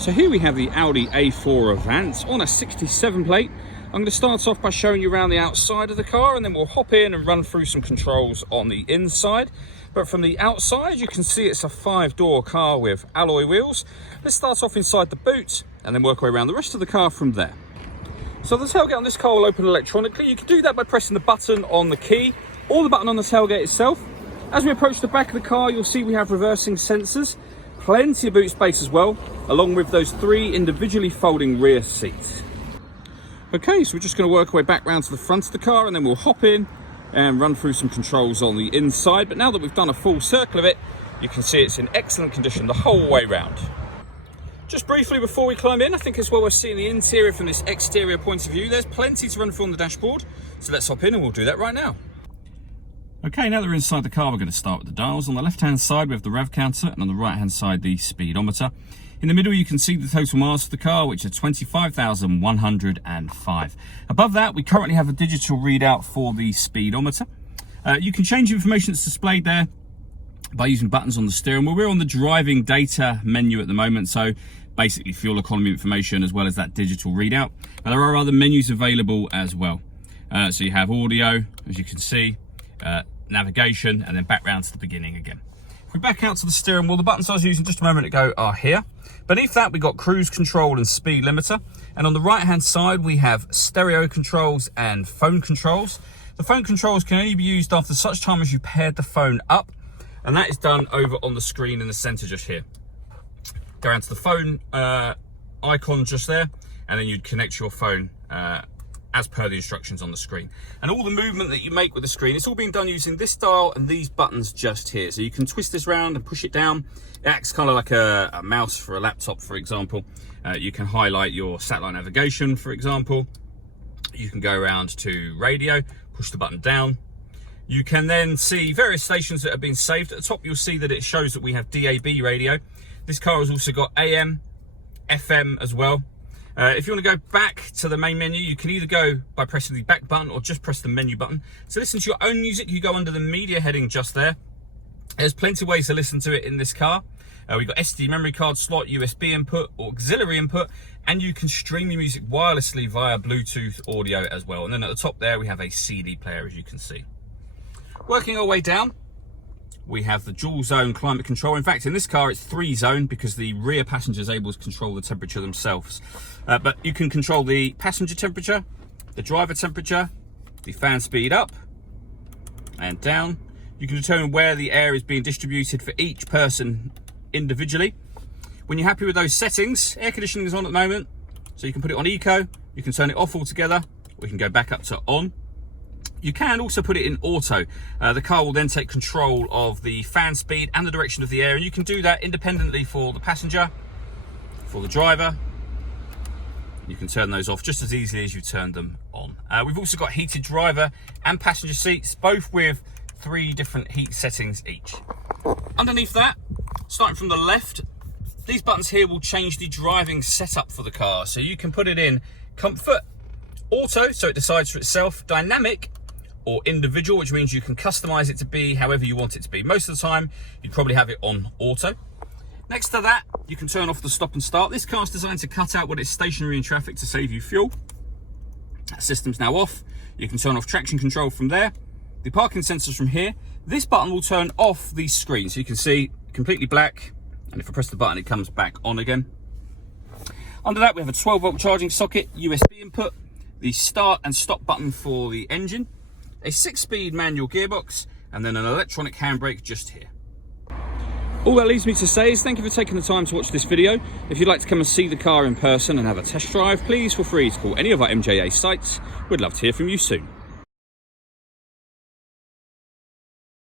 So here we have the Audi A4 Avant on a 67 plate. I'm going to start off by showing you around the outside of the car, and then we'll hop in and run through some controls on the inside. But from the outside, you can see it's a 5-door car with alloy wheels. Let's start off inside the boot and then work our way around the rest of the car from there. So the tailgate on this car will open electronically. You can do that by pressing the button on the key or the button on the tailgate itself. As we approach the back of the car, you'll see we have reversing sensors. Plenty of boot space as well, along with those 3 individually folding rear seats. Okay, so we're just going to work our way back round to the front of the car, and then we'll hop in and run through some controls on the inside. But now that we've done a full circle of it, you can see it's in excellent condition the whole way round. Just briefly before we climb in, I think as well we're seeing the interior from this exterior point of view. There's plenty to run through on the dashboard, so let's hop in and we'll do that right now. Okay, now that we're inside the car, we're going to start with the dials. On the left-hand side, we have the rev counter, and on the right-hand side, the speedometer. In the middle, you can see the total miles for the car, which are 25,105. Above that, we currently have a digital readout for the speedometer. You can change the information that's displayed there by using buttons on the steering wheel. We're on the driving data menu at the moment, so basically fuel economy information as well as that digital readout. But there are other menus available as well. So you have audio, as you can see, navigation, and then back round to the beginning again. If we back out to the steering wheel, the buttons I was using just a moment ago are here. Beneath that, we've got cruise control and speed limiter. And on the right-hand side, we have stereo controls and phone controls. The phone controls can only be used after such time as you paired the phone up. And that is done over on the screen in the center just here. Go down to the phone icon just there, and then you'd connect your phone as per the instructions on the screen. And all the movement that you make with the screen, it's all being done using this dial and these buttons just here. So you can twist this round and push it down. It acts kind of like a mouse for a laptop, for example. You can highlight your satellite navigation, for example. You can go around to radio, push the button down. You can then see various stations that have been saved. At the top, you'll see that it shows that we have DAB radio. This car has also got AM, FM as well. If you want to go back to the main menu, you can either go by pressing the back button or just press the menu button. To listen to your own music, you go under the media heading just there. There's plenty of ways to listen to it in this car. We've got SD memory card slot, USB input, auxiliary input, and you can stream your music wirelessly via Bluetooth audio as well. And then at the top there, we have a CD player, as you can see. Working our way down, we have the dual zone climate control. In fact, in this car, it's 3-zone because the rear passenger is able to control the temperature themselves. But you can control the passenger temperature, the driver temperature, the fan speed up and down. You can determine where the air is being distributed for each person individually. When you're happy with those settings, air conditioning is on at the moment, so you can put it on eco, you can turn it off altogether, or you can go back up to on. You can also put it in auto. The car will then take control of the fan speed and the direction of the air, and you can do that independently for the passenger, for the driver. You can turn those off just as easily as you turn them on. We've also got heated driver and passenger seats, both with 3 different heat settings each. Underneath that, starting from the left, these buttons here will change the driving setup for the car. So you can put it in comfort, auto, so it decides for itself, dynamic, or individual, which means you can customize it to be however you want it to be. Most of the time, you'd probably have it on auto. Next to that, you can turn off the stop and start. This car's designed to cut out when it's stationary in traffic to save you fuel. That system's now off. You can turn off traction control from there. The parking sensors from here. This button will turn off the screen, so you can see completely black. And if I press the button, it comes back on again. Under that, we have a 12-volt charging socket, USB input, the start and stop button for the engine, a 6-speed manual gearbox, and then an electronic handbrake just here. All that leaves me to say is thank you for taking the time to watch this video. If you'd like to come and see the car in person and have a test drive, please feel free to call any of our MJA sites. We'd love to hear from you soon.